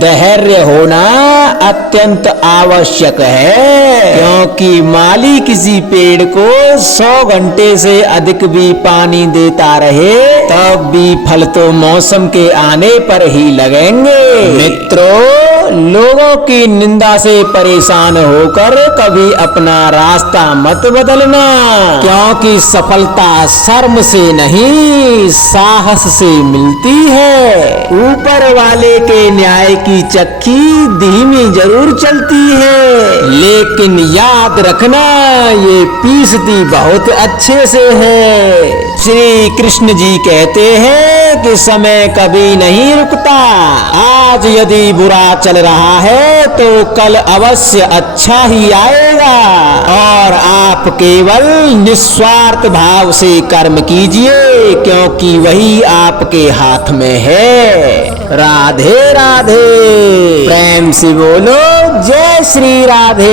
धैर्य होना अत्यंत आवश्यक है, क्योंकि माली किसी पेड़ को 100 घंटे से अधिक भी पानी देता रहे तब भी फल तो मौसम के आने पर ही लगेंगे। मित्रों, लोगों की निंदा से परेशान होकर कभी अपना रास्ता मत बदलना, क्योंकि सफलता शर्म से नहीं साहस से मिलती है। ऊपर वाले के न्याय की चक्की धीमी जरूर चलती है, लेकिन याद रखना ये पीसती बहुत अच्छे से है। श्री कृष्ण जी कहते हैं कि समय कभी नहीं रुकता। आज यदि बुरा चल रहा है तो कल अवश्य अच्छा ही आएगा, और आप केवल निस्वार्थ भाव से कर्म कीजिए, क्योंकि वही आपके हाथ में है। राधे राधे। प्रेम से बोलो जय श्री राधे।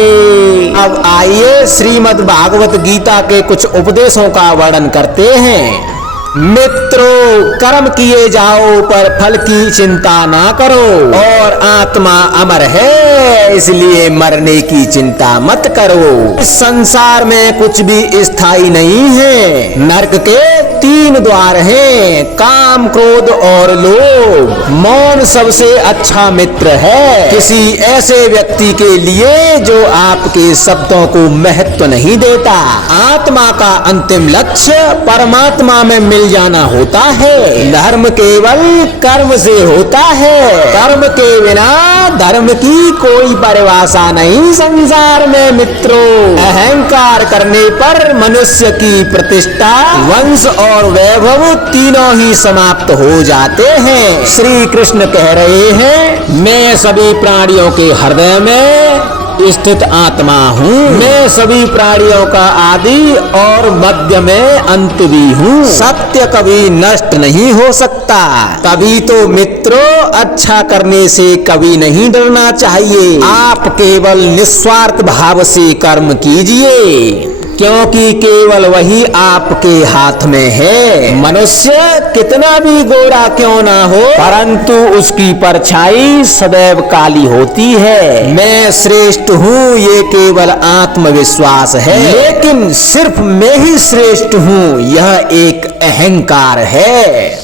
अब आइए श्रीमद् भागवत गीता के कुछ उपदेशों का वर्णन करते हैं। मित्रों, कर्म किए जाओ पर फल की चिंता ना करो, और आत्मा अमर है इसलिए मरने की चिंता मत करो। इस संसार में कुछ भी स्थायी नहीं है। नरक के 3 द्वार हैं, काम, क्रोध और लोभ। मौन सबसे अच्छा मित्र है किसी ऐसे व्यक्ति के लिए जो आपके शब्दों को महत्व नहीं देता। आत्मा का अंतिम लक्ष्य परमात्मा में मिल जाना होता है। धर्म केवल कर्म से होता है, कर्म के बिना धर्म की कोई परिभाषा नहीं संसार में। मित्रों, अहंकार करने पर मनुष्य की प्रतिष्ठा, वंश और वैभव तीनों ही समाप्त हो जाते हैं। श्री कृष्ण कह रहे हैं, मैं सभी प्राणियों के हृदय में स्थित आत्मा हूँ। मैं सभी प्राणियों का आदि और मध्य में अंत भी हूँ। सत्य कभी नष्ट नहीं हो सकता। तभी तो मित्रों, अच्छा करने से कभी नहीं डरना चाहिए। आप केवल निस्वार्थ भाव से कर्म कीजिए, क्योंकि केवल वही आपके हाथ में है। मनुष्य कितना भी गोरा क्यों ना हो, परंतु उसकी परछाई सदैव काली होती है। मैं श्रेष्ठ हूँ ये केवल आत्मविश्वास है, लेकिन सिर्फ मैं ही श्रेष्ठ हूँ यह एक अहंकार है।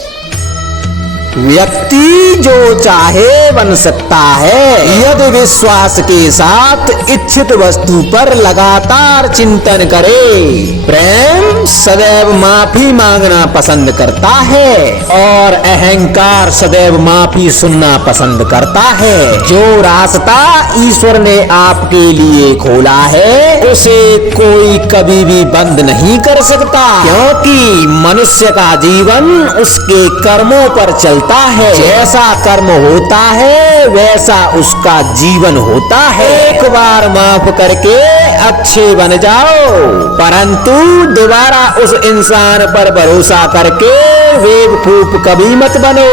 व्यक्ति जो चाहे बन सकता है यदि विश्वास के साथ इच्छित वस्तु पर लगातार चिंतन करे। प्रेम सदैव माफी मांगना पसंद करता है, और अहंकार सदैव माफी सुनना पसंद करता है। जो रास्ता ईश्वर ने आपके लिए खोला है उसे कोई कभी भी बंद नहीं कर सकता, क्योंकि मनुष्य का जीवन उसके कर्मों पर चलता है। जैसा कर्म होता है वैसा उसका जीवन होता है। एक बार माफ करके अच्छे बन जाओ, परंतु दोबारा उस इंसान पर भरोसा करके बेवकूफ कभी मत बनो।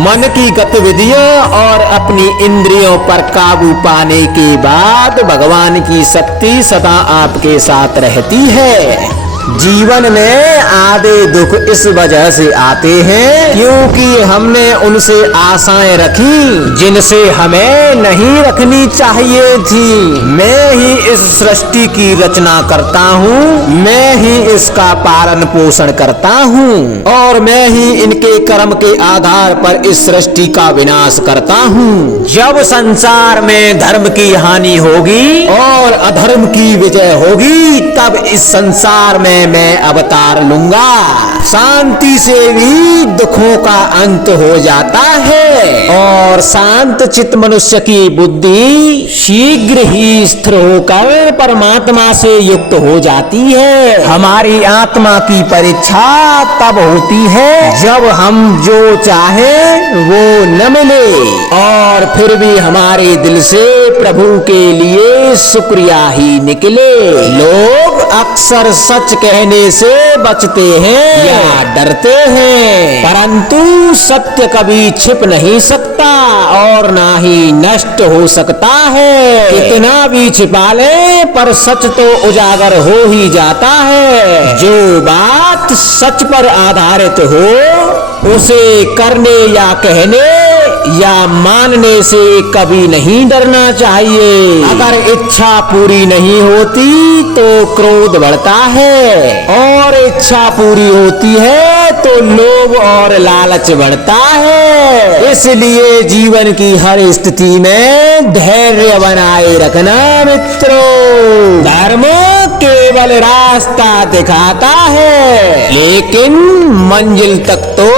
मन की गतिविधियों और अपनी इंद्रियों पर काबू पाने के बाद भगवान की शक्ति सदा आपके साथ रहती है। जीवन में आधे दुख इस वजह से आते हैं क्योंकि हमने उनसे आशाएं रखी जिनसे हमें नहीं रखनी चाहिए थी। मैं ही इस सृष्टि की रचना करता हूँ, मैं ही इसका पालन पोषण करता हूँ, और मैं ही इनके कर्म के आधार पर इस सृष्टि का विनाश करता हूँ। जब संसार में धर्म की हानि होगी और अधर्म की विजय होगी, तब इस संसार में मैं अवतार लूंगा। शांति से भी दुखों का अंत हो जाता है, और शांत चित्त मनुष्य की बुद्धि शीघ्र ही स्थिर होकर परमात्मा से युक्त हो जाती है। हमारी आत्मा की परीक्षा तब होती है जब हम जो चाहे वो न मिले, और फिर भी हमारे दिल से प्रभु के लिए शुक्रिया ही निकले। लोग अक्सर सच कहने से बचते हैं या डरते हैं, परंतु सत्य कभी छिप नहीं सकता और ना ही नष्ट हो सकता है। कितना भी छिपा ले पर सच तो उजागर हो ही जाता है। जो बात सच पर आधारित हो उसे करने या कहने या मानने से कभी नहीं डरना चाहिए। अगर इच्छा पूरी नहीं होती तो क्रोध बढ़ता है और इच्छा पूरी होती है तो लोभ और लालच बढ़ता है। इसलिए जीवन की हर स्थिति में धैर्य बनाए रखना मित्रों। धर्म केवल रास्ता दिखाता है लेकिन मंजिल तक तो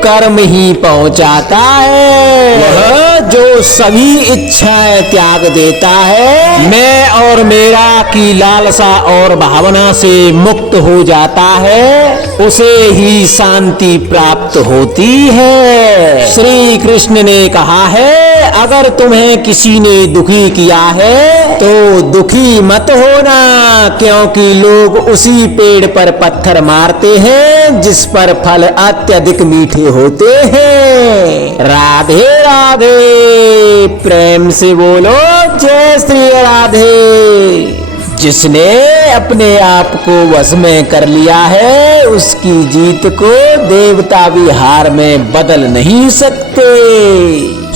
कर्म ही पहुंचाता है। वह जो सभी इच्छाएं त्याग देता है, मैं और मेरा की लालसा और भावना से मुक्त हो जाता है, उसे ही शांति प्राप्त होती है। श्री कृष्ण ने कहा है, अगर तुम्हें किसी ने दुखी किया है तो दुखी मत होना, क्योंकि लोग उसी पेड़ पर पत्थर मारते हैं जिस पर फल अत्यधिक मीठे होते हैं। राधे राधे। प्रेम से बोलो जय श्री राधे। जिसने अपने आप को वश में कर लिया है उसकी जीत को देवता भी हार में बदल नहीं सकते।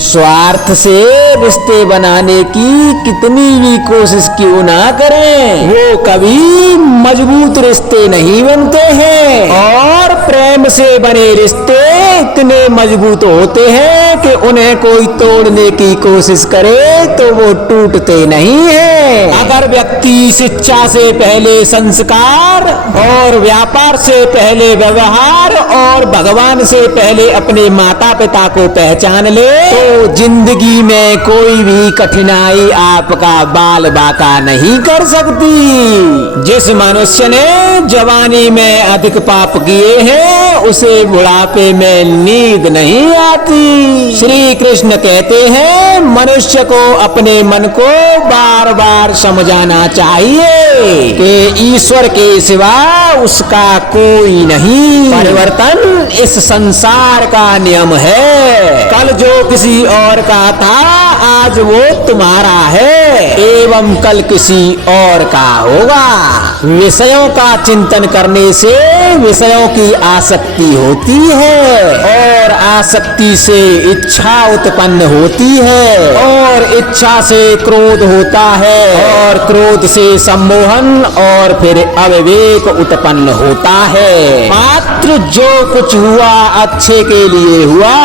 स्वार्थ से रिश्ते बनाने की कितनी भी कोशिश क्यों ना करें, वो कभी मजबूत रिश्ते नहीं बनते हैं। और प्रेम से बने रिश्ते इतने मजबूत होते हैं कि उन्हें कोई तोड़ने की कोशिश करे तो वो टूटते नहीं हैं। अगर व्यक्ति शिक्षा से पहले संस्कार और व्यापार से पहले व्यवहार और भगवान से पहले अपने माता पिता को पहचान ले तो जिंदगी में कोई भी कठिनाई आपका बाल बाका नहीं कर सकती। जिस मनुष्य ने जवानी में अधिक पाप किए हैं उसे बुढ़ापे में नींद नहीं आती। श्री कृष्ण कहते हैं, मनुष्य को अपने मन को बार बार समझाना चाहिए कि ईश्वर के सिवा उसका कोई नहीं। परिवर्तन इस संसार का नियम है। कल जो किसी और का था आज वो तुम्हारा है एवं कल किसी और का होगा। विषयों का चिंतन करने से विषयों की आसक्ति होती है और आसक्ति से इच्छा उत्पन्न होती है और इच्छा से क्रोध होता है और क्रोध से सम्मोहन और फिर अविवेक उत्पन्न होता है। मात्र जो कुछ हुआ अच्छे के लिए हुआ,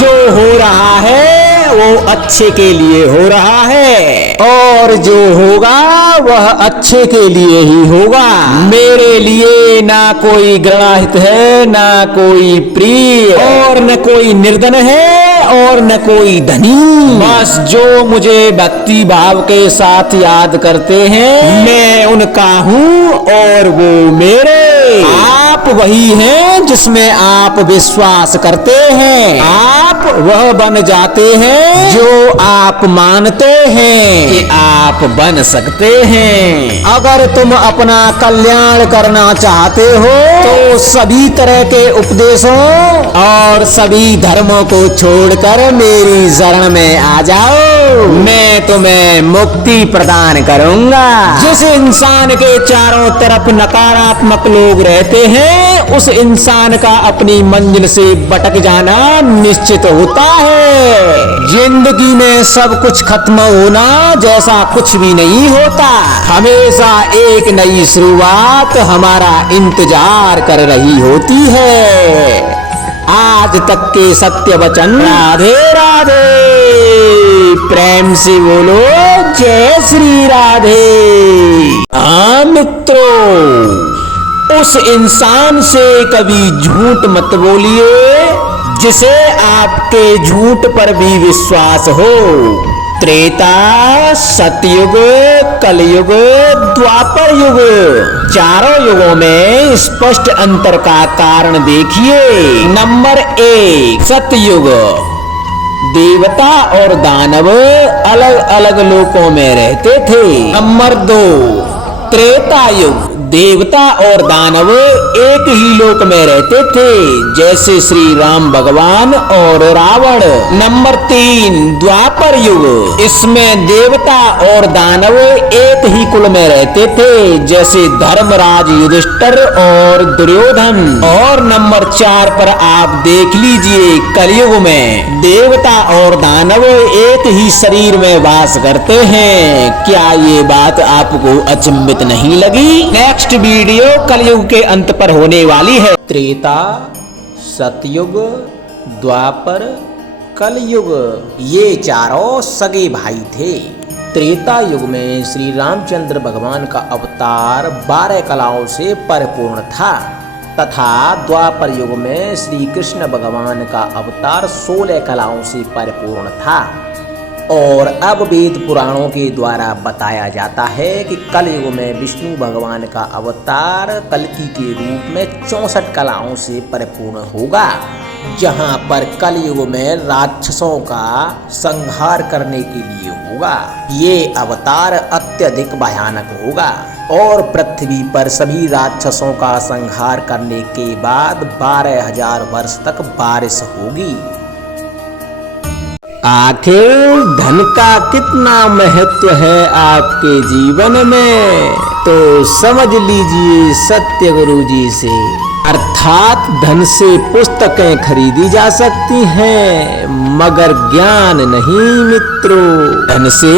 जो हो रहा है वो अच्छे के लिए हो रहा है और जो होगा वह अच्छे के लिए ही होगा। मेरे लिए ना कोई घृणाहित है ना कोई प्रिय और न कोई निर्धन है और न कोई धनी। बस जो मुझे भक्ति भाव के साथ याद करते हैं मैं उनका हूँ और वो मेरे। आप वही हैं जिसमें आप विश्वास करते हैं। आप वह बन जाते हैं जो आप मानते हैं कि आप बन सकते हैं। अगर तुम अपना कल्याण करना चाहते हो तो सभी तरह के उपदेशों और सभी धर्मों को छोड़कर मेरी शरण में आ जाओ। मैं तुम्हें मुक्ति प्रदान करूंगा। जिस इंसान के चारों तरफ नकारात्मक लोग रहते हैं उस इंसान का अपनी मंजिल से भटक जाना निश्चित होता है। जिंदगी में सब कुछ खत्म होना जैसा कुछ भी नहीं होता। हमेशा एक नई शुरुआत हमारा इंतजार कर रही होती है। आज तक के सत्य वचन। राधे राधे। प्रेम से बोलो जय श्री राधे। हाँ मित्रों, उस इंसान से कभी झूठ मत बोलिए जिसे आपके झूठ पर भी विश्वास हो। त्रेता, सतयुग, कलयुग, द्वापर युग, चारों युगों में स्पष्ट अंतर का कारण देखिए। नंबर 1, सतयुग। देवता और दानव अलग अलग लोकों में रहते थे। नंबर 2, त्रेता युग। देवता और दानव एक ही लोक में रहते थे, जैसे श्री राम भगवान और रावण। नंबर 3, द्वापर युग। इसमें देवता और दानव एक ही कुल में रहते थे, जैसे धर्मराज युधिष्ठिर और दुर्योधन। और नंबर 4 पर आप देख लीजिए, कलयुग में देवता और दानव एक ही शरीर में वास करते हैं। क्या ये बात आपको अचंभित नहीं लगी? नेक्स्ट वीडियो कलयुग के अंत पर होने वाली है। त्रेता, सतयुग, द्वापर, कलयुग, ये चारों सगे भाई थे। त्रेता युग में श्री रामचंद्र भगवान का अवतार 12 कलाओं से परिपूर्ण था, तथा द्वापर युग में श्री कृष्ण भगवान का अवतार 16 कलाओं से परिपूर्ण था। और अब वेद पुराणों के द्वारा बताया जाता है कि कलयुग में विष्णु भगवान का अवतार कल्कि के रूप में 64 कलाओं से परिपूर्ण होगा, जहां पर कलयुग में राक्षसों का संहार करने के लिए होगा। ये अवतार अत्यधिक भयानक होगा और पृथ्वी पर सभी राक्षसों का संहार करने के बाद 12,000 वर्ष तक बारिश होगी। आखिर धन का कितना महत्व है आपके जीवन में, तो समझ लीजिए सत्य गुरु जी से। अर्थात धन से पुस्तकें खरीदी जा सकती हैं, मगर ज्ञान नहीं मित्रों। धन से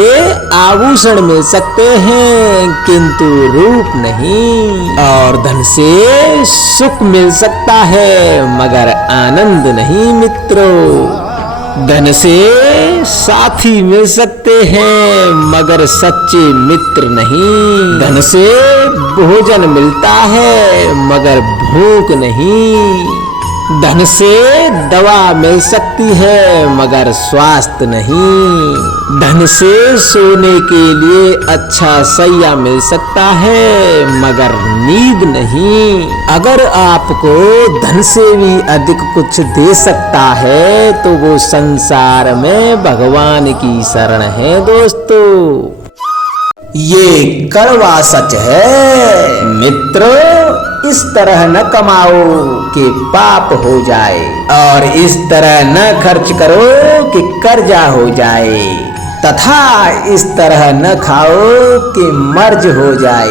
आभूषण मिल सकते हैं, किंतु रूप नहीं। और धन से सुख मिल सकता है, मगर आनंद नहीं मित्रों। धन से साथी मिल सकते हैं, मगर सच्चे मित्र नहीं। धन से भोजन मिलता है, मगर भूख नहीं। धन से दवा मिल सकती है, मगर स्वास्थ्य नहीं। धन से सोने के लिए अच्छा सैया मिल सकता है, मगर नींद नहीं। अगर आपको धन से भी अधिक कुछ दे सकता है, तो वो संसार में भगवान की शरण है दोस्तों। ये कड़वा सच है मित्रों। इस तरह न कमाओ कि पाप हो जाए, और इस तरह न खर्च करो कि कर्जा हो जाए, तथा इस तरह न खाओ कि मर्ज हो जाए।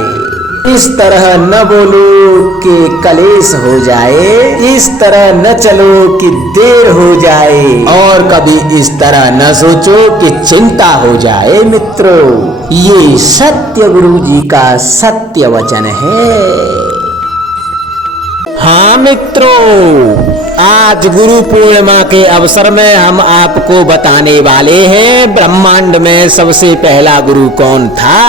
इस तरह न बोलो कि कलेश हो जाए, इस तरह न चलो कि देर हो जाए, और कभी इस तरह न सोचो कि चिंता हो जाए मित्रों। ये सत्य गुरु जी का सत्य वचन है। हाँ मित्रों, आज गुरु पूर्णिमा के अवसर में हम आपको बताने वाले हैं ब्रह्मांड में सबसे पहला गुरु कौन था।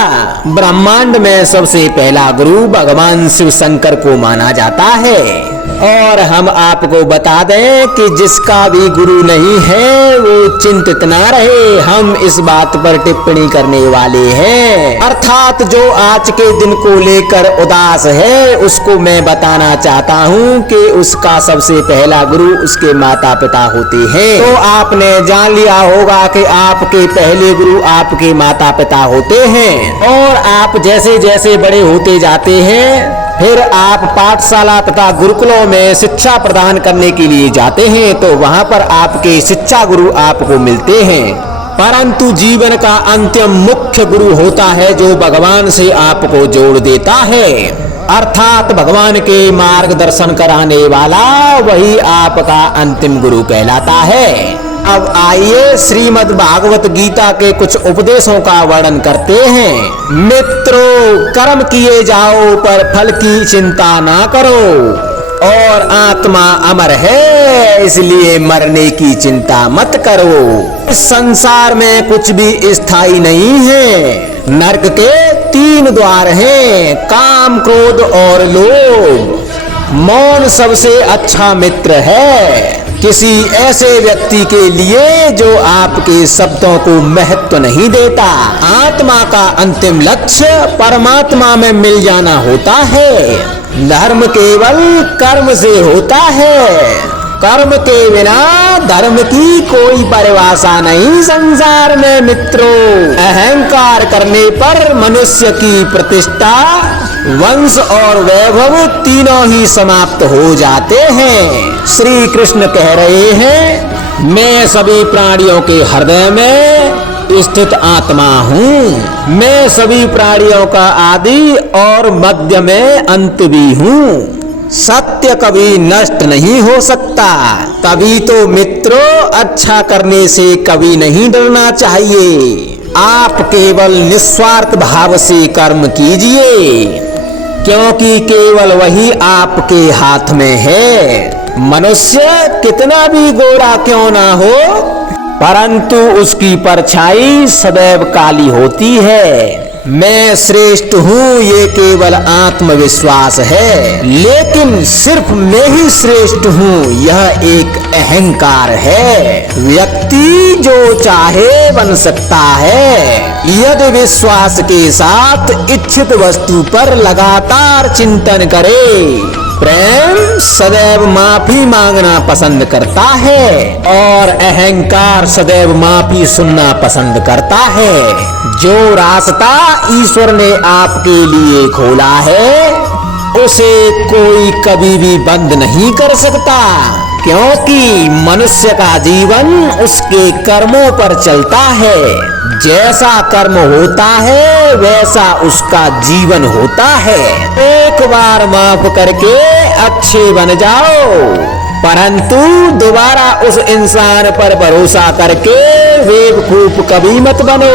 ब्रह्मांड में सबसे पहला गुरु भगवान शिव शंकर को माना जाता है। और हम आपको बता दें कि जिसका भी गुरु नहीं है वो चिंतित ना रहे, हम इस बात पर टिप्पणी करने वाले हैं। अर्थात जो आज के दिन को लेकर उदास है, उसको मैं बताना चाहता हूँ कि उसका सबसे पहला गुरु उसके माता पिता होते हैं। तो आपने जान लिया होगा कि आपके पहले गुरु आपके माता पिता होते हैं, और आप जैसे जैसे बड़े होते जाते हैं, फिर आप पाठशाला तथा गुरुकुलों में शिक्षा प्रदान करने के लिए जाते हैं, तो वहां पर आपके शिक्षा गुरु आपको मिलते हैं। परंतु जीवन का अंतिम मुख्य गुरु होता है जो भगवान से आपको जोड़ देता है, अर्थात भगवान के मार्गदर्शन कराने वाला, वही आपका अंतिम गुरु कहलाता है। अब आइए श्रीमद् भागवत गीता के कुछ उपदेशों का वर्णन करते हैं। मित्रों, कर्म किए जाओ पर फल की चिंता ना करो, और आत्मा अमर है इसलिए मरने की चिंता मत करो। इस संसार में कुछ भी स्थायी नहीं है। नरक के 3 द्वार हैं, काम, क्रोध और लोभ। मौन सबसे अच्छा मित्र है किसी ऐसे व्यक्ति के लिए जो आपके शब्दों को महत्व नहीं देता। आत्मा का अंतिम लक्ष्य परमात्मा में मिल जाना होता है। धर्म केवल कर्म से होता है, कर्म के बिना धर्म की कोई परिभाषा नहीं संसार में मित्रों। अहंकार करने पर मनुष्य की प्रतिष्ठा वंश और वैभव तीनों ही समाप्त हो जाते हैं। श्री कृष्ण कह रहे हैं, मैं सभी प्राणियों के हृदय में स्थित आत्मा हूँ। मैं सभी प्राणियों का आदि और मध्य में अंत भी हूँ। सत्य कभी नष्ट नहीं हो सकता। तभी तो मित्रों, अच्छा करने से कभी नहीं डरना चाहिए। आप केवल निस्वार्थ भाव से कर्म कीजिए, क्योंकि केवल वही आपके हाथ में है। मनुष्य कितना भी गोरा क्यों ना हो, परंतु उसकी परछाई सदैव काली होती है। मैं श्रेष्ठ हूँ, ये केवल आत्मविश्वास है, लेकिन सिर्फ मैं ही श्रेष्ठ हूँ, यह एक अहंकार है। व्यक्ति जो चाहे बन सकता है, यदि विश्वास के साथ इच्छित वस्तु पर लगातार चिंतन करे। प्रेम सदैव माफी मांगना पसंद करता है और अहंकार सदैव माफी सुनना पसंद करता है। जो रास्ता ईश्वर ने आपके लिए खोला है, उसे कोई कभी भी बंद नहीं कर सकता, क्योंकि मनुष्य का जीवन उसके कर्मों पर चलता है। जैसा कर्म होता है वैसा उसका जीवन होता है। एक बार माफ करके अच्छे बन जाओ, परंतु दोबारा उस इंसान पर भरोसा करके बेवकूफ कभी मत बनो।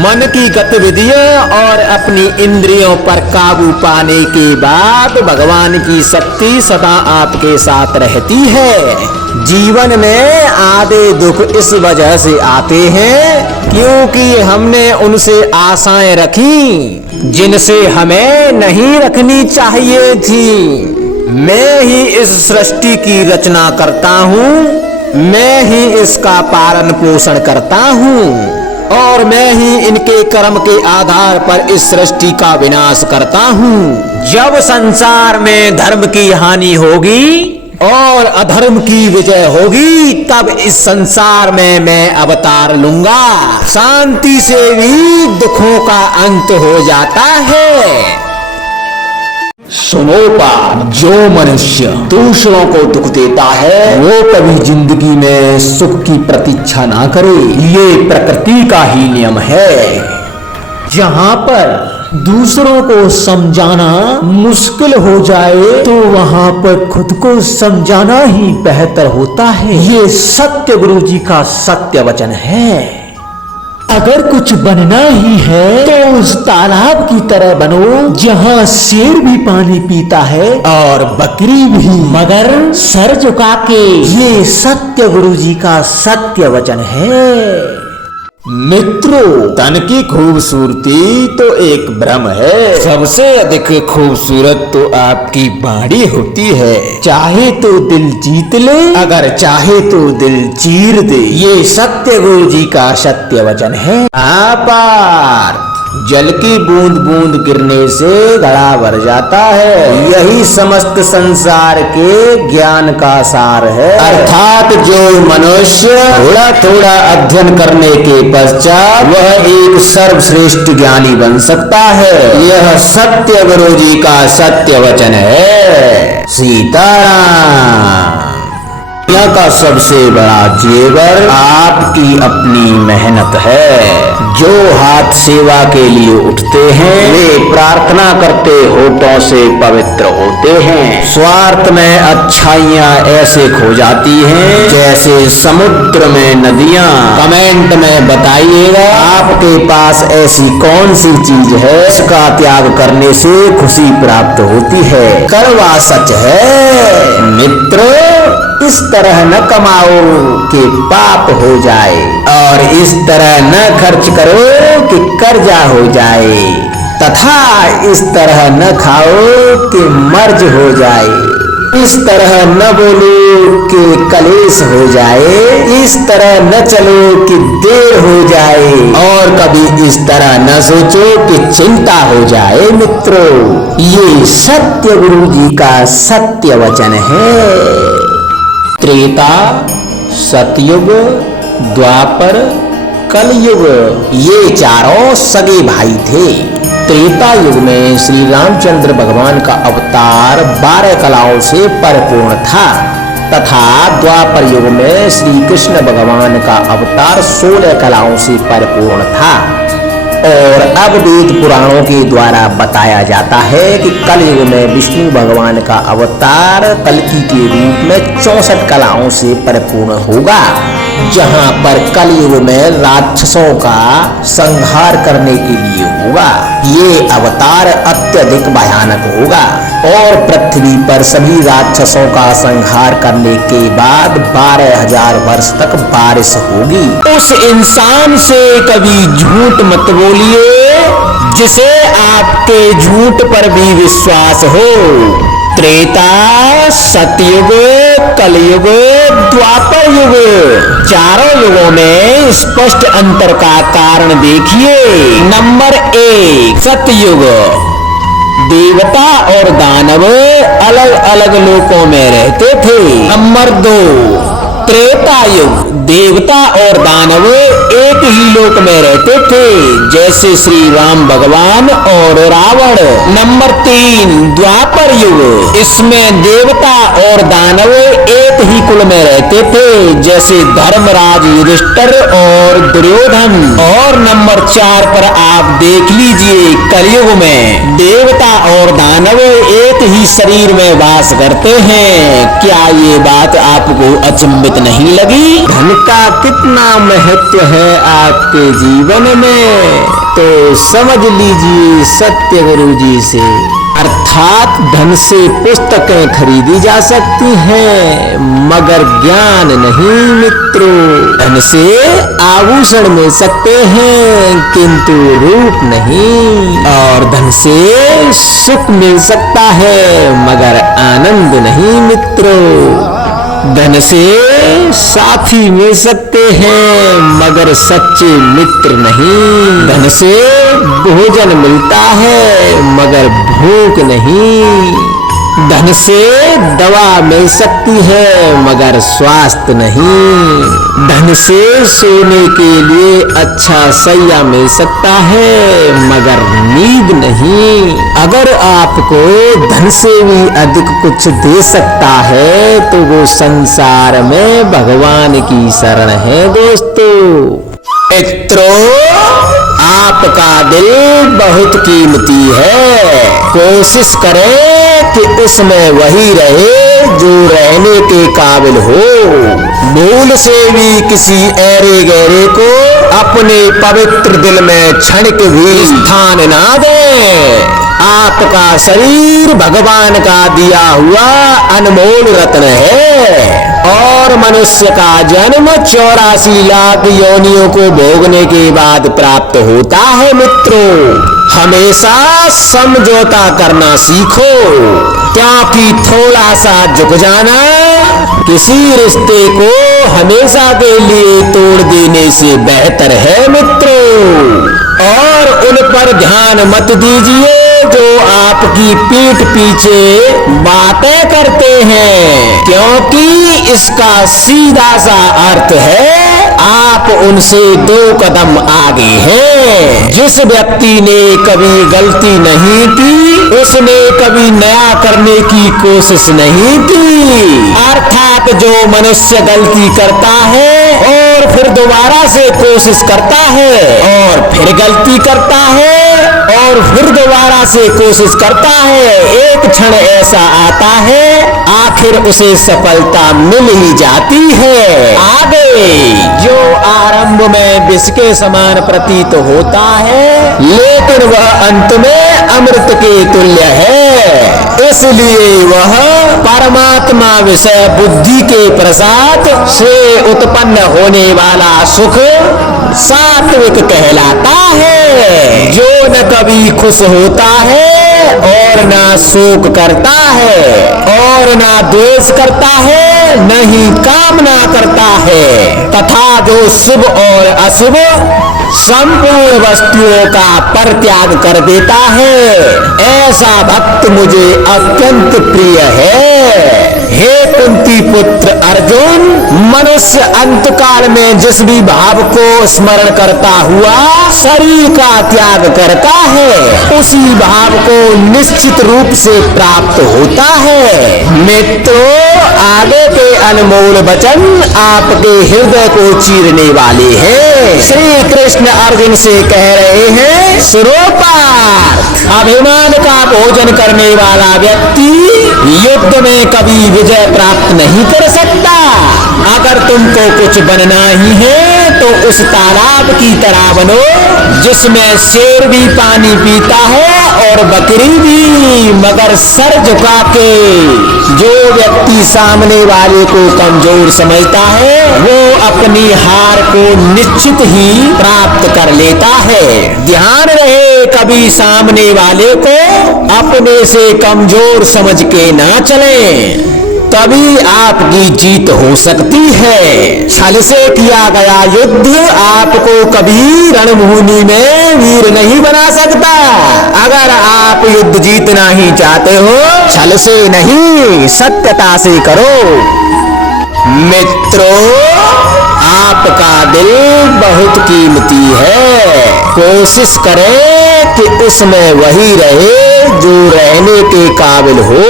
मन की गतिविधियों और अपनी इंद्रियों पर काबू पाने के बाद भगवान की शक्ति सदा आपके साथ रहती है। जीवन में आधे दुख इस वजह से आते हैं क्योंकि हमने उनसे आशाएं रखी जिनसे हमें नहीं रखनी चाहिए थी। मैं ही इस सृष्टि की रचना करता हूँ, मैं ही इसका पालन पोषण करता हूँ और मैं ही इनके कर्म के आधार पर इस सृष्टि का विनाश करता हूँ। जब संसार में धर्म की हानि होगी और अधर्म की विजय होगी, तब इस संसार में मैं अवतार लूंगा। शांति से भी दुखों का अंत हो जाता है। सुनो पाप, जो मनुष्य दूसरों को दुख देता है वो कभी जिंदगी में सुख की प्रतीक्षा ना करे। ये प्रकृति का ही नियम है। जहाँ पर दूसरों को समझाना मुश्किल हो जाए तो वहाँ पर खुद को समझाना ही बेहतर होता है। ये सत्य गुरु जी का सत्य वचन है। अगर कुछ बनना ही है तो उस तालाब की तरह बनो जहाँ शेर भी पानी पीता है और बकरी भी, मगर सर झुका के। ये सत्य गुरु जी का सत्य वचन है। मित्रों, तन की खूबसूरती तो एक भ्रम है। सबसे अधिक खूबसूरत तो आपकी वाणी होती है। चाहे तो दिल जीत ले, अगर चाहे तो दिल चीर दे। ये सत्य गुरु जी का सत्य वचन है। आपार जल की बूंद बूंद गिरने से घड़ा भर जाता है। यही समस्त संसार के ज्ञान का सार है। अर्थात जो मनुष्य थोड़ा थोड़ा अध्ययन करने के पश्चात वह एक सर्वश्रेष्ठ ज्ञानी बन सकता है। यह सत्य गुरु जी का सत्य वचन है। सीताराम। दुनिया का सबसे बड़ा जेवर आपकी अपनी मेहनत है। जो हाथ सेवा के लिए उठते हैं वे प्रार्थना करते होठों से पवित्र होते हैं। स्वार्थ में अच्छाइयाँ ऐसे खो जाती हैं जैसे समुद्र में नदियाँ। कमेंट में बताइएगा आपके पास ऐसी कौन सी चीज है इसका त्याग करने से खुशी प्राप्त होती है। कड़वा सच है मित्रों, इस तरह न कमाओ कि पाप हो जाए और इस तरह न खर्च करो कि कर्जा हो जाए, तथा इस तरह न खाओ कि मर्ज हो जाए। इस तरह न बोलो कि कलेश हो जाए, इस तरह न चलो कि देर हो जाए और कभी इस तरह न सोचो कि चिंता हो जाए। मित्रों, ये सत्य गुरु जी का सत्य वचन है। त्रेता, सतयुग, द्वापर, कलयुग, ये चारों सगे भाई थे। त्रेता युग में श्री रामचंद्र भगवान का अवतार 12 कलाओं से परिपूर्ण था तथा द्वापर युग में श्री कृष्ण भगवान का अवतार 16 कलाओं से परिपूर्ण था। और अब वेद पुराणों के द्वारा बताया जाता है कि कलयुग में विष्णु भगवान का अवतार कल्कि के रूप में 64 कलाओं से परिपूर्ण होगा, जहां पर कलयुग में राक्षसों का संहार करने के लिए होगा। ये अवतार अत्यधिक भयानक होगा और पृथ्वी पर सभी राक्षसों का संहार करने के बाद 12,000 वर्ष तक बारिश होगी। उस इंसान से कभी झूठ मत बोलिए जिसे आपके झूठ पर भी विश्वास हो। त्रेता, सतयुग, कलयुग, द्वापर युग, चारों युगों में स्पष्ट अंतर का कारण देखिए। नंबर 1, सतयुग। देवता और दानव अलग अलग लोकों में रहते थे। नंबर 2, त्रेता युग। देवता और दानव एक ही लोक में रहते थे, जैसे श्री राम भगवान और रावण। नंबर 3, द्वापर युग। इसमें देवता और दानव एक ही कुल में रहते थे, जैसे धर्मराज युधिष्ठिर और दुर्योधन। और नंबर 4 पर आप देख लीजिए, कलयुग में देवता और दानव एक ही शरीर में वास करते हैं। क्या ये बात आपको अचंभित नहीं लगी? धन का कितना महत्व है आपके जीवन में, तो समझ लीजिए सत्य गुरु जी से। अर्थात धन से पुस्तकें खरीदी जा सकती हैं, मगर ज्ञान नहीं मित्रों। धन से आभूषण मिल सकते हैं, किंतु रूप नहीं। और धन से सुख मिल सकता है, मगर आनंद नहीं मित्रों। धन से साथी मिल सकते हैं, मगर सच्चे मित्र नहीं। धन से भोजन मिलता है, मगर भूख नहीं। धन से दवा मिल सकती है, मगर स्वास्थ्य नहीं। धन से सोने के लिए अच्छा सैया मिल सकता है, मगर नींद नहीं। अगर आपको धन से भी अधिक कुछ दे सकता है तो वो संसार में भगवान की शरण है दोस्तों। मित्रों, आपका दिल बहुत कीमती है। कोशिश करें कि उसमें वही रहे जो रहने के काबिल हो। भूल से भी किसी ऐरे गहरे को अपने पवित्र दिल में क्षणिक भी स्थान ना दें। आपका शरीर भगवान का दिया हुआ अनमोल रत्न है और मनुष्य का जन्म 84 लाख योनियों को भोगने के बाद प्राप्त होता है। मित्रों, हमेशा समझौता करना सीखो, क्योंकि थोड़ा सा झुक जाना किसी रिश्ते को हमेशा के लिए तोड़ देने से बेहतर है मित्रों। और उन पर ध्यान मत दीजिए जो आपकी पीठ पीछे बातें करते हैं, क्योंकि इसका सीधा सा अर्थ है आप उनसे 2 कदम आगे हैं। जिस व्यक्ति ने कभी गलती नहीं की, उसने कभी नया करने की कोशिश नहीं की। अर्थात जो मनुष्य गलती करता है और फिर दोबारा से कोशिश करता है और फिर गलती करता है और फिर दोबारा से कोशिश करता है, एक क्षण ऐसा आता है आखिर उसे सफलता मिल ही जाती है। आगे जो आरंभ में विष के समान प्रतीत होता है, लेकिन वह अंत में अमृत के तुल्य है। इसलिए वह परमात्मा विषय बुद्धि के प्रसाद से उत्पन्न होने वाला सुख सात्विक कहलाता है, जो न कभी खुश होता है और न शोक करता है और और ना द्वेष करता है, न ही कामना करता है, तथा जो शुभ और अशुभ संपूर्ण वस्तुओं का परित्याग कर देता है, ऐसा भक्त मुझे अत्यंत प्रिय है। हे कुंती पुत्र अर्जुन, मनुष्य अंतकाल में जिस भी भाव को स्मरण करता हुआ शरीर का त्याग करता है, उसी भाव को निश्चित रूप से प्राप्त होता है। मित्रों, आगे के अनमोल वचन आपके हृदय को चीरने वाले हैं। श्री कृष्ण अर्जुन से कह रहे हैं, सुनो पार्थ, अभिमान का भोजन करने वाला व्यक्ति युद्ध में कभी विजय प्राप्त नहीं कर सकता। अगर तुमको कुछ बनना ही है तो उस तालाब की तरह बनो जिसमें शेर भी पानी पीता है और बकरी भी, मगर सर झुका के। जो व्यक्ति सामने वाले को कमजोर समझता है वो अपनी हार को निश्चित ही प्राप्त कर लेता है। ध्यान रहे, कभी सामने वाले को अपने से कमजोर समझ के ना चलें, तभी आपकी जीत हो सकती है। छल से किया गया युद्ध आपको कभी रणभूमि में वीर नहीं बना सकता। अगर आप युद्ध जीतना ही चाहते हो, छल से नहीं सत्यता से करो। मित्रों, आपका दिल बहुत कीमती है। कोशिश करें कि उसमें वही रहे जो रहने के काबिल हो।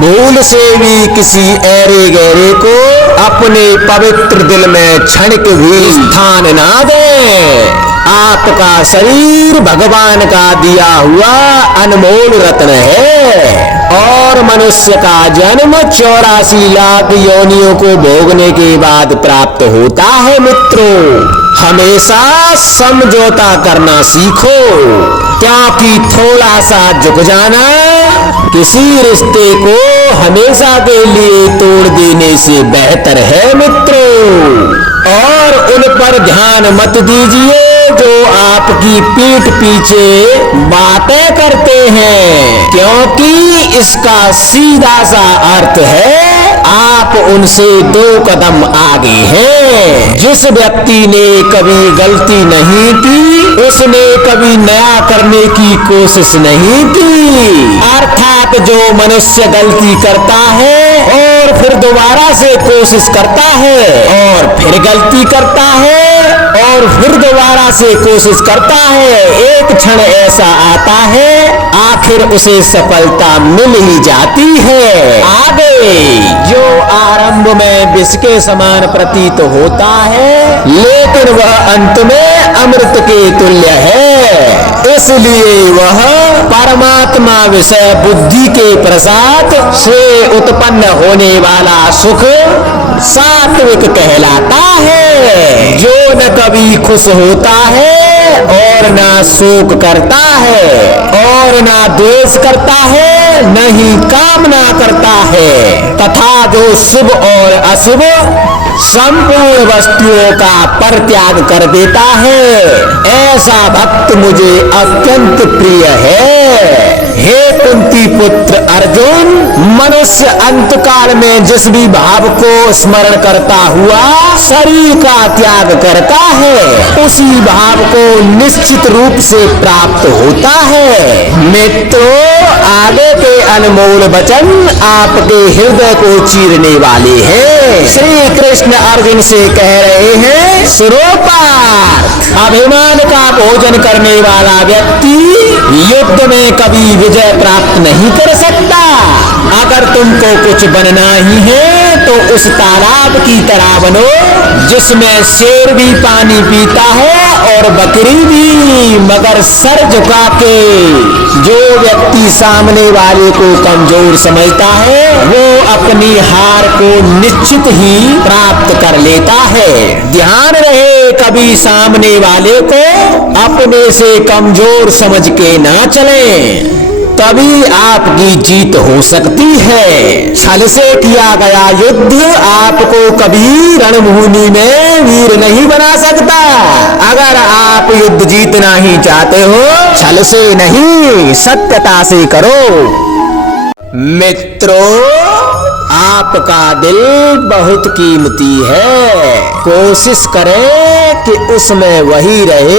भूल से भी किसी ऐरे गहरे को अपने पवित्र दिल में क्षणिक भी स्थान ना दें। आपका शरीर भगवान का दिया हुआ अनमोल रत्न है और मनुष्य का जन्म 84 लाख योनियों को भोगने के बाद प्राप्त होता है। मित्रों, हमेशा समझौता करना सीखो, क्योंकि थोड़ा सा झुक जाना किसी रिश्ते को हमेशा के लिए तोड़ देने से बेहतर है। मित्रों, और उन पर ध्यान मत दीजिए जो आपकी पीठ पीछे बातें करते हैं, क्योंकि इसका सीधा सा अर्थ है आप उनसे 2 कदम आगे हैं। जिस व्यक्ति ने कभी गलती नहीं की, उसने कभी नया करने की कोशिश नहीं की। अर्थात जो मनुष्य गलती करता है और फिर दोबारा से कोशिश करता है और फिर गलती करता है और फिर दोबारा से कोशिश करता है, एक क्षण ऐसा आता है आखिर उसे सफलता मिल ही जाती है। आगे जो आरंभ में विष के समान प्रतीत होता है, लेकिन वह अंत में अमृत के तुल्य है। इसलिए वह परमात्मा विषय बुद्धि के प्रसाद से उत्पन्न होने वाला सुख सात्विक कहलाता है। जो न कभी खुश होता है और ना शोक करता है और ना द्वेष करता है, न ही कामना करता है, तथा जो शुभ और अशुभ संपूर्ण वस्तुओं का परित्याग कर देता है, ऐसा भक्त मुझे अत्यंत प्रिय है। हे कुंती पुत्र अर्जुन, मनुष्य अंतकाल में जिस भी भाव को स्मरण करता हुआ शरीर का त्याग करता है, उसी भाव को निश्चित रूप से प्राप्त होता है। मित्रों, आगे के अनमोल वचन आपके हृदय को चीरने वाले हैं। श्री कृष्ण अर्जुन से कह रहे हैं, सुनो पार्थ, अभिमान का भोजन करने वाला व्यक्ति युद्ध में कभी विजय प्राप्त नहीं कर सकता। अगर तुमको कुछ बनना ही है तो उस तालाब की तरह बनो जिसमें शेर भी पानी पीता है और बकरी भी, मगर सर झुका के। जो व्यक्ति सामने वाले को कमजोर समझता है वो अपनी हार को निश्चित ही प्राप्त कर लेता है। ध्यान रहे, कभी सामने वाले को अपने से कमजोर समझ के ना चलें, तभी आपकी जीत हो सकती है। छल से किया गया युद्ध आपको कभी रणभूमि में वीर नहीं बना सकता। अगर आप युद्ध जीतना ही चाहते हो, छल से नहीं सत्यता से करो। मित्रों, आपका दिल बहुत कीमती है। कोशिश करें कि उसमें वही रहे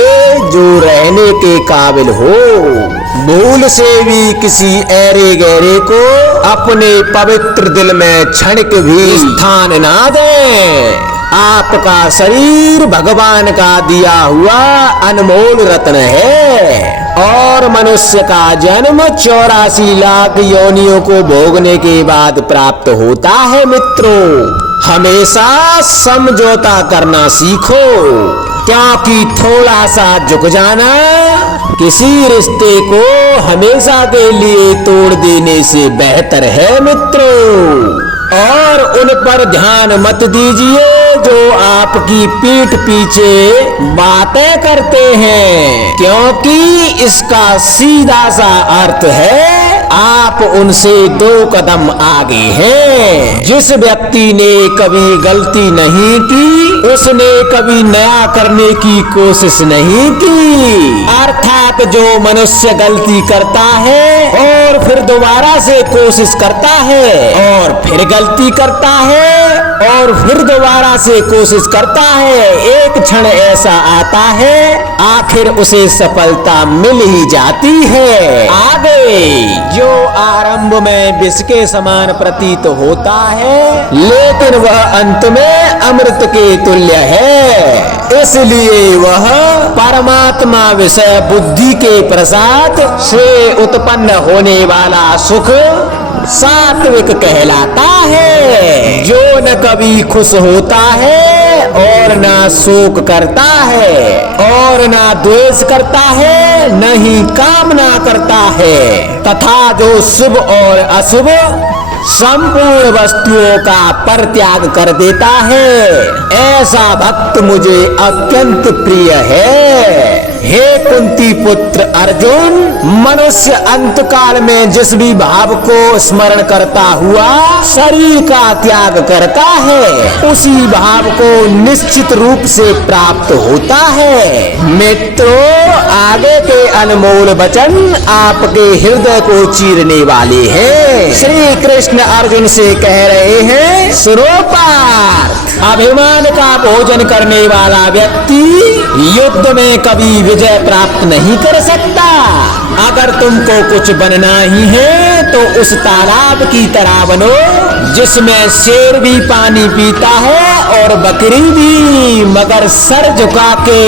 जो रहने के काबिल हो। भूल से भी किसी ऐरे गहरे को अपने पवित्र दिल में क्षणिक भी स्थान ना दें। आपका शरीर भगवान का दिया हुआ अनमोल रत्न है और मनुष्य का जन्म 84 लाख योनियों को भोगने के बाद प्राप्त होता है। मित्रों, हमेशा समझौता करना सीखो, क्योंकि थोड़ा सा झुक जाना किसी रिश्ते को हमेशा के लिए तोड़ देने से बेहतर है। मित्रों, और उन पर ध्यान मत दीजिए जो आपकी पीठ पीछे बातें करते हैं, क्योंकि इसका सीधा सा अर्थ है आप उनसे 2 कदम आगे हैं। जिस व्यक्ति ने कभी गलती नहीं की, उसने कभी नया करने की कोशिश नहीं की। अर्थात जो मनुष्य गलती करता है और फिर दोबारा से कोशिश करता है और फिर गलती करता है और फिर दोबारा से कोशिश करता है, एक क्षण ऐसा आता है आखिर उसे सफलता मिल ही जाती है। आगे जो आरंभ में विष के समान प्रतीत होता है, लेकिन वह अंत में अमृत के तुल्य है। इसलिए वह परमात्मा विषय बुद्धि के प्रसाद से उत्पन्न होने वाला सुख सात्विक कहलाता है, जो न कभी खुश होता है और न शोक करता है और न द्वेष करता है, न ही कामना करता है, तथा जो शुभ और अशुभ संपूर्ण वस्तुओं का परित्याग कर देता है, ऐसा भक्त मुझे अत्यंत प्रिय है। हे कुंती पुत्र अर्जुन, मनुष्य अंतकाल में जिस भी भाव को स्मरण करता हुआ शरीर का त्याग करता है, उसी भाव को निश्चित रूप से प्राप्त होता है। मित्रों, आगे के अनमोल वचन आपके हृदय को चीरने वाले हैं। श्री कृष्ण अर्जुन से कह रहे हैं, सुनो पार्थ, अभिमान का भोजन करने वाला व्यक्ति युद्ध में कभी विजय प्राप्त नहीं कर सकता। अगर तुमको कुछ बनना ही है तो उस तालाब की तरह बनो जिसमें शेर भी पानी पीता है और बकरी भी, मगर सर झुका के।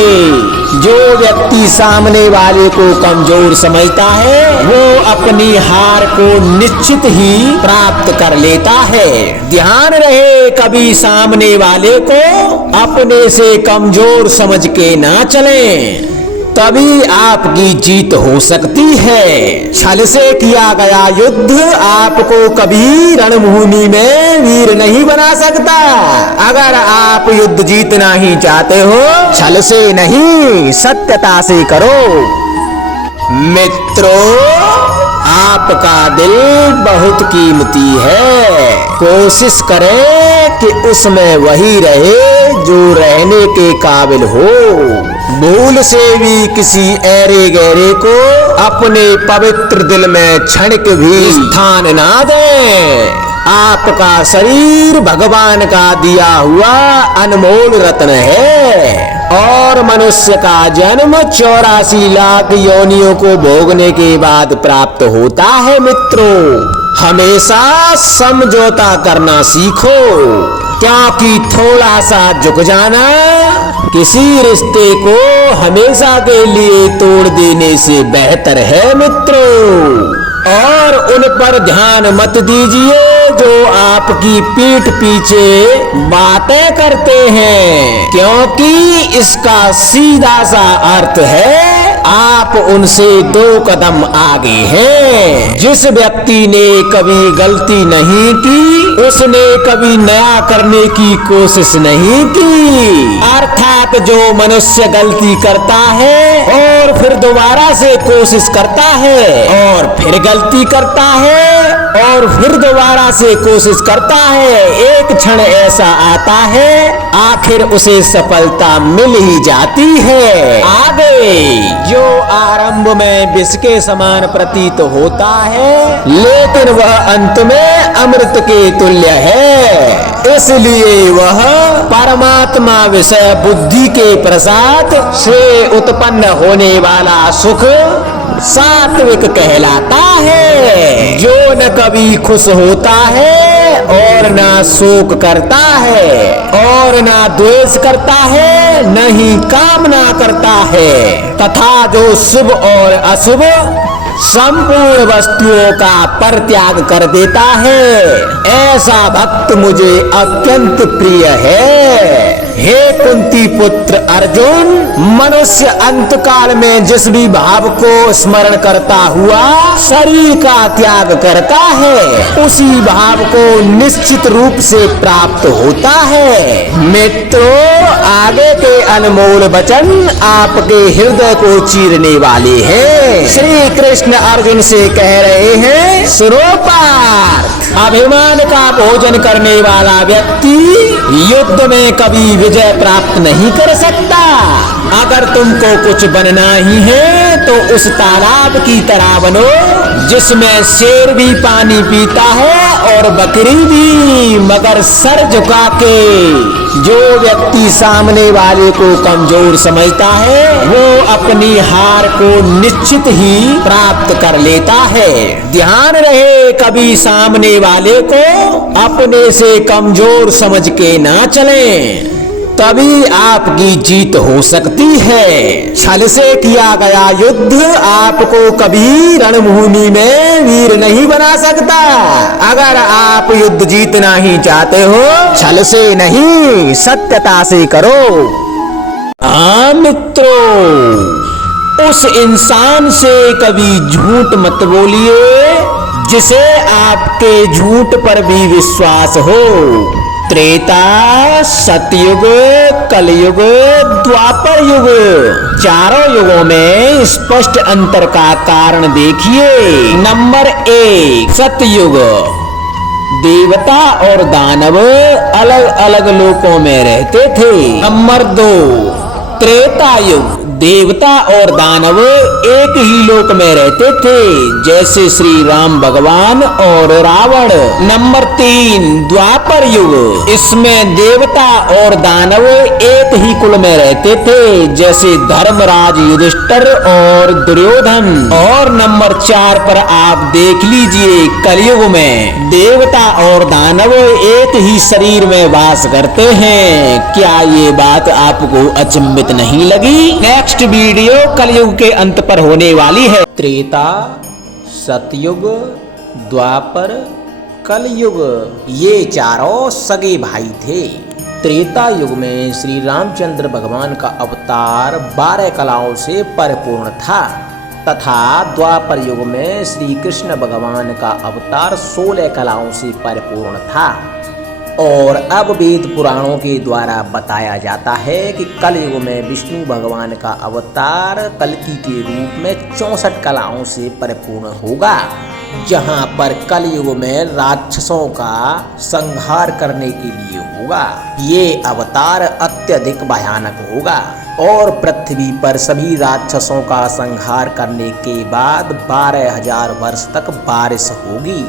जो व्यक्ति सामने वाले को कमजोर समझता है, वो अपनी हार को निश्चित ही प्राप्त कर लेता है। ध्यान रहे, कभी सामने वाले को अपने से कमजोर समझ के ना चलें, तभी आपकी जीत हो सकती है। छल से किया गया युद्ध आपको कभी रणभूमि में वीर नहीं बना सकता। अगर आप युद्ध जीतना ही चाहते हो, छल से नहीं सत्यता से करो। मित्रों, आपका दिल बहुत कीमती है। कोशिश करें कि उसमें वही रहे जो रहने के काबिल हो। भूल से भी किसी ऐरे गहरे को अपने पवित्र दिल में क्षणिक भी स्थान ना दें। आपका शरीर भगवान का दिया हुआ अनमोल रत्न है और मनुष्य का जन्म 84 लाख योनियों को भोगने के बाद प्राप्त होता है। मित्रों, हमेशा समझौता करना सीखो, क्योंकि थोड़ा सा झुक जाना किसी रिश्ते को हमेशा के लिए तोड़ देने से बेहतर है। मित्रों, और उन पर ध्यान मत दीजिए जो आपकी पीठ पीछे बातें करते हैं, क्योंकि इसका सीधा सा अर्थ है आप उनसे 2 कदम आगे हैं। जिस व्यक्ति ने कभी गलती नहीं की, उसने कभी नया करने की कोशिश नहीं की। अर्थात जो मनुष्य गलती करता है और फिर दोबारा से कोशिश करता है और फिर गलती करता है और फिर दोबारा से कोशिश करता है, एक क्षण ऐसा आता है आखिर उसे सफलता मिल ही जाती है। आगे जो आरंभ में विष के समान प्रतीत होता है, लेकिन वह अंत में अमृत के तुल्य है। इसलिए वह परमात्मा विषय बुद्धि के प्रसाद से उत्पन्न होने वाला सुख सात्विक कहलाता है, जो न कभी खुश होता है और न शोक करता है और न द्वेष करता है, न ही कामना करता है, तथा जो शुभ और अशुभ संपूर्ण वस्तुओं का परित्याग कर देता है, ऐसा भक्त मुझे अत्यंत प्रिय है। हे कुंती पुत्र अर्जुन, मनुष्य अंत काल में जिस भी भाव को स्मरण करता हुआ शरीर का त्याग करता है, उसी भाव को निश्चित रूप से प्राप्त होता है। मित्रों, आगे के अनमोल वचन आपके हृदय को चीरने वाले हैं। श्री कृष्ण अर्जुन से कह रहे हैं, सुनो पार्थ, अभिमान का भोजन करने वाला व्यक्ति युद्ध में कभी विजय प्राप्त नहीं कर सकता। अगर तुमको कुछ बनना ही है तो उस तालाब की तरह बनो जिसमें शेर भी पानी पीता है और बकरी भी, मगर सर झुका के। जो व्यक्ति सामने वाले को कमजोर समझता है, वो अपनी हार को निश्चित ही प्राप्त कर लेता है। ध्यान रहे, कभी सामने वाले को अपने से कमजोर समझ के ना चलें, तभी आपकी जीत हो सकती है। छल से किया गया युद्ध आपको कभी रणभूमि में वीर नहीं बना सकता। अगर आप युद्ध जीतना ही चाहते हो, छल से नहीं, सत्यता से करो। हाँ मित्रों, उस इंसान से कभी झूठ मत बोलिए जिसे आपके झूठ पर भी विश्वास हो। त्रेता, सतयुग, कलयुग, द्वापर युग, चारों युगों में स्पष्ट अंतर का कारण देखिए। नंबर 1, सतयुग, देवता और दानव अलग अलग लोकों में रहते थे। नंबर 2, त्रेता युग, देवता और दानव एक ही लोक में रहते थे, जैसे श्री राम भगवान और रावण। नंबर 3, द्वापर युग, इसमें देवता और दानव एक ही कुल में रहते थे, जैसे धर्मराज युधिष्ठिर और दुर्योधन। और नंबर 4 पर आप देख लीजिए, कलयुग में देवता और दानव एक ही शरीर में वास करते हैं। क्या ये बात आपको अचंभित नहीं लगी? नेक्स्ट वीडियो कलयुग के अंत पर होने वाली है। त्रेता, सतयुग, द्वापर, कलयुग, ये चारों सगे भाई थे। त्रेता युग में श्री रामचंद्र भगवान का अवतार 12 कलाओं से परिपूर्ण था, तथा द्वापर युग में श्री कृष्ण भगवान का अवतार 16 कलाओं से परिपूर्ण था। और अब वेद पुराणों के द्वारा बताया जाता है कि कलयुग में विष्णु भगवान का अवतार कल्कि के रूप में 64 कलाओं से परिपूर्ण होगा, जहां पर कलयुग में राक्षसों का संहार करने के लिए होगा। ये अवतार अत्यधिक भयानक होगा और पृथ्वी पर सभी राक्षसों का संहार करने के बाद 12,000 वर्ष तक बारिश होगी।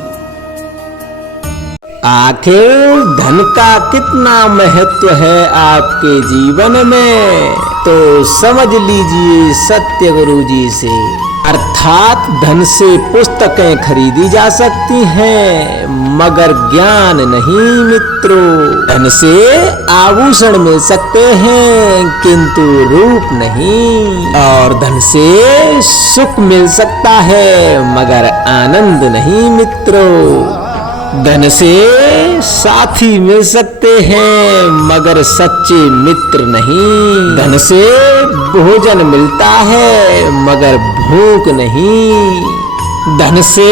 आखिर धन का कितना महत्व है आपके जीवन में, तो समझ लीजिए सत्य गुरु जी से। अर्थात धन से पुस्तकें खरीदी जा सकती हैं, मगर ज्ञान नहीं मित्रों। धन से आभूषण मिल सकते हैं, किंतु रूप नहीं। और धन से सुख मिल सकता है, मगर आनंद नहीं मित्रों। धन से साथी मिल सकते हैं, मगर सच्चे मित्र नहीं। धन से भोजन मिलता है, मगर भूख नहीं। धन से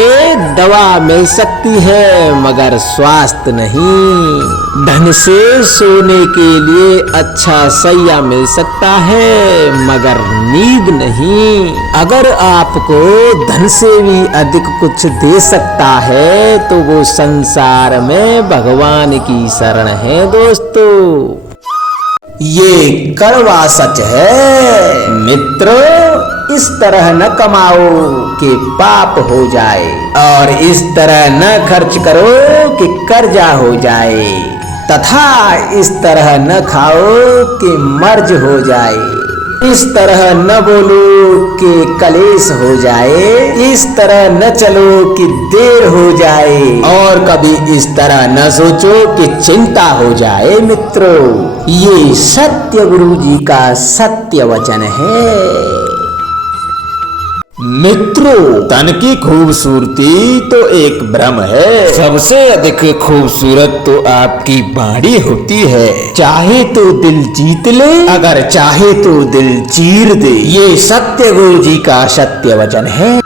दवा मिल सकती है, मगर स्वास्थ्य नहीं। धन से सोने के लिए अच्छा सैया मिल सकता है, मगर नींद नहीं। अगर आपको धन से भी अधिक कुछ दे सकता है, तो वो संसार में भगवान की शरण है दोस्तों। ये कड़वा सच है मित्रों। इस तरह न कमाओ कि पाप हो जाए, और इस तरह न खर्च करो कि कर्जा हो जाए, तथा इस तरह न खाओ कि मर्ज हो जाए, इस तरह न बोलो कि कलेश हो जाए, इस तरह न चलो कि देर हो जाए, और कभी इस तरह न सोचो कि चिंता हो जाए। मित्रों, ये सत्य गुरु जी का सत्य वचन है। मित्रों, तन की खूबसूरती तो एक भ्रम है, सबसे अधिक खूबसूरत तो आपकी वाणी होती है। चाहे तो दिल जीत ले, अगर चाहे तो दिल चीर दे। ये सत्य गुरु जी का सत्य वचन है।